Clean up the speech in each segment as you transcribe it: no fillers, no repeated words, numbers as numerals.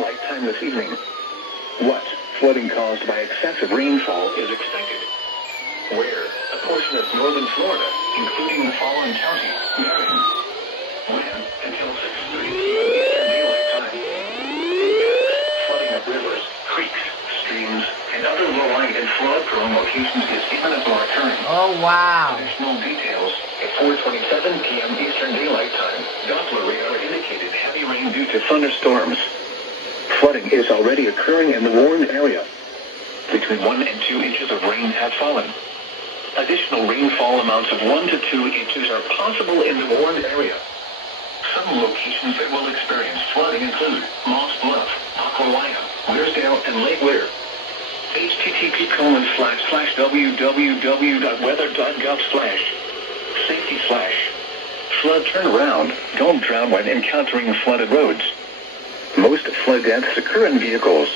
Daylight Time this evening. What flooding caused by excessive rainfall is expected? Where? A portion of northern Florida, including the following county, Marion. When? Until 6:30 p.m. Eastern Daylight Time. Flooding of rivers, creeks, streams, and other low-lying and flood-prone locations is imminent or occurring. Oh, wow. Additional details at 4:27 p.m. Eastern Daylight Time. Doppler radar indicated heavy rain due to thunderstorms. Flooding is already occurring in the warned area. Between 1 and 2 inches of rain have fallen. Additional rainfall amounts of 1 to 2 inches are possible in the warned area. Some locations that will experience flooding include Moss Bluff, Aquilina, Weirsdale, and Lake Weir. http://www.weather.gov/safety/ flood turnaround. Don't drown when encountering flooded roads. Most flood deaths occur in vehicles.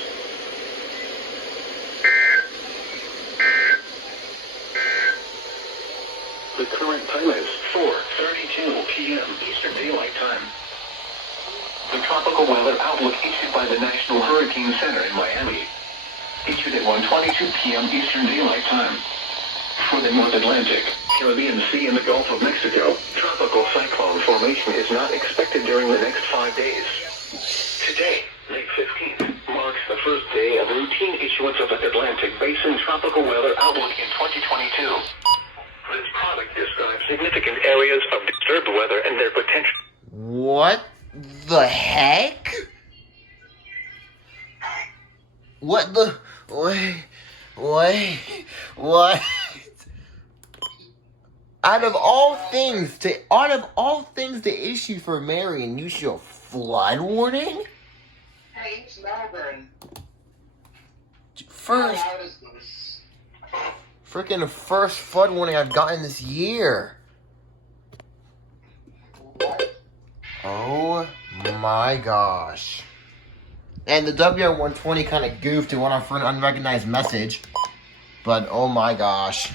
The current time is 4:32 p.m. Eastern Daylight Time. The tropical weather outlook issued by the National Hurricane Center in Miami. Issued at 1:22 p.m. Eastern Daylight Time. For the North Atlantic, Caribbean Sea, and the Gulf of Mexico, tropical cyclone formation is not expected during the next 5 days. Today, May 15th, marks the first day of routine issuance of the Atlantic Basin Tropical Weather Outlook in 2022. This product describes significant areas of disturbed weather and their potential. What the heck? What the... What? Out of all things to issue for Marion, you show flood warning? Hey, it's Melbourne. First... How loud is this? Freaking first flood warning I've gotten this year. What? Oh my gosh. And the WR120 kind of goofed and went off for an unrecognized message. But oh my gosh.